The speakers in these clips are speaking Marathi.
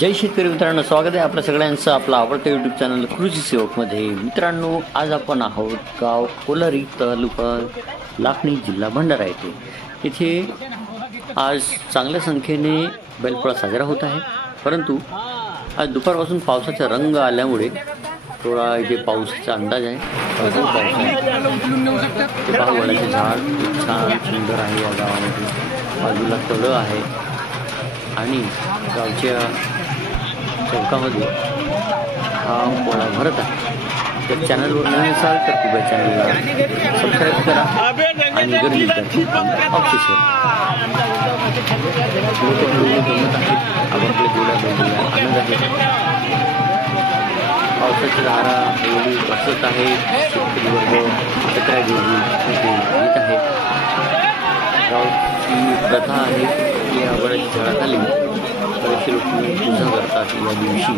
जय शेतकरी मित्रांनो, स्वागत आहे आपल्या सगळ्यांचं आपला आवडतं यूट्यूब चॅनल कृषी सेवकमध्ये। मित्रांनो, आज आपण आहोत गाव कोलारी, तालुका लाखनी, जिल्हा भंडारा येथे। इथे आज चांगल्या संख्येने बैलपोळा साजरा होत आहे, परंतु आज दुपारपासून पावसाचा रंग आल्यामुळे थोडा इथे पावसाचा अंदाज आहे। पाऊस आहे, बाहुवडाचे झाड छान सुंदर आहे या गावामध्ये। बाजूला तळं आहे आणि गावच्या चौकामध्ये हा पोळा भरत आहे। तर चॅनलवर नवीन असाल तर कृपया चॅनलला सबस्क्राईब करा आणि गर्दी ऑप्शन जमत आहेत। आपल्या जोड्या बघूया, आनंद आहे। पावसाची धारा एवढी बसत आहे, शेतकरी वर्ग एकत्र येत आहे। गावची प्रथा आहे की या वडाच्या झाडाखाली बरेचसे लोक पूजा करतात या दिवशी।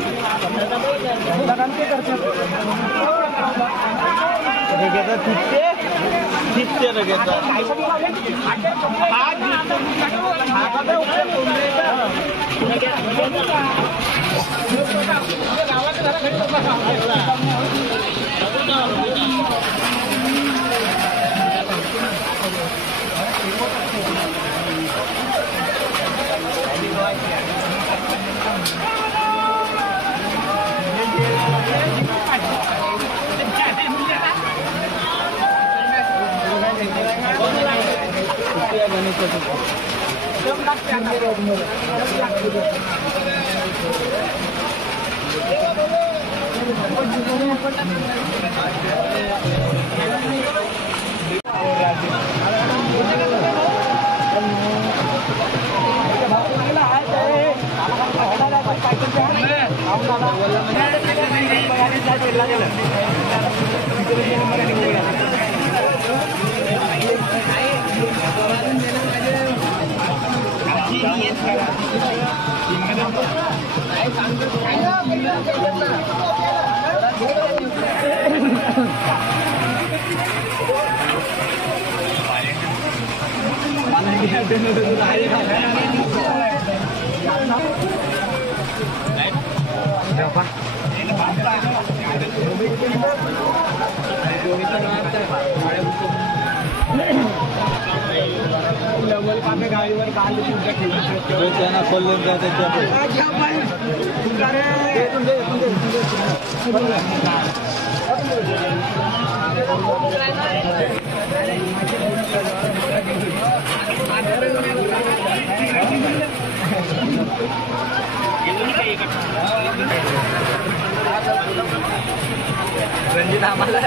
रंजित आम्हाला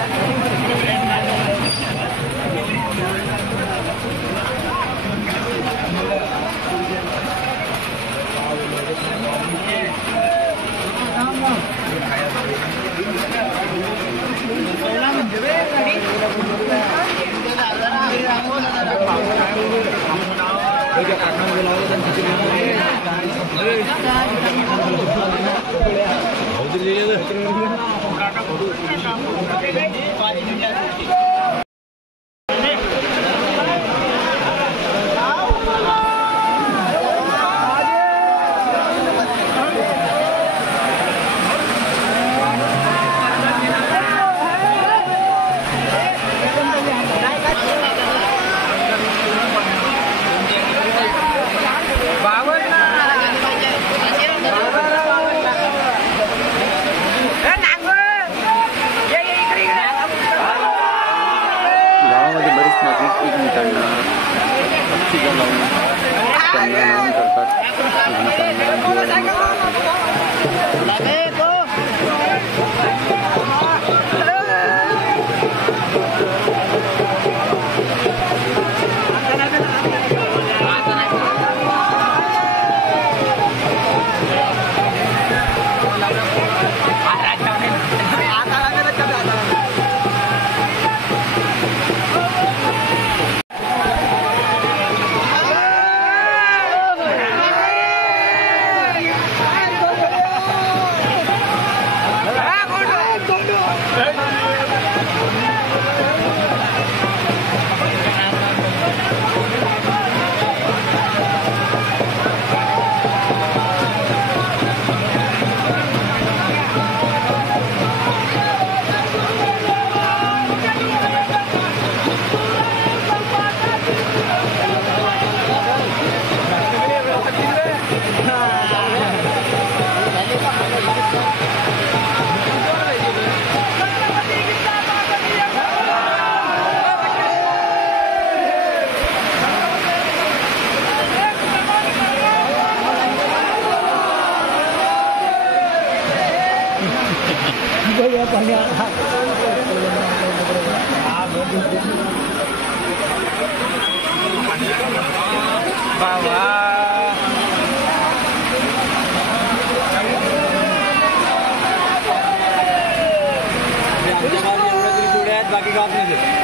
बाकी गावात नाही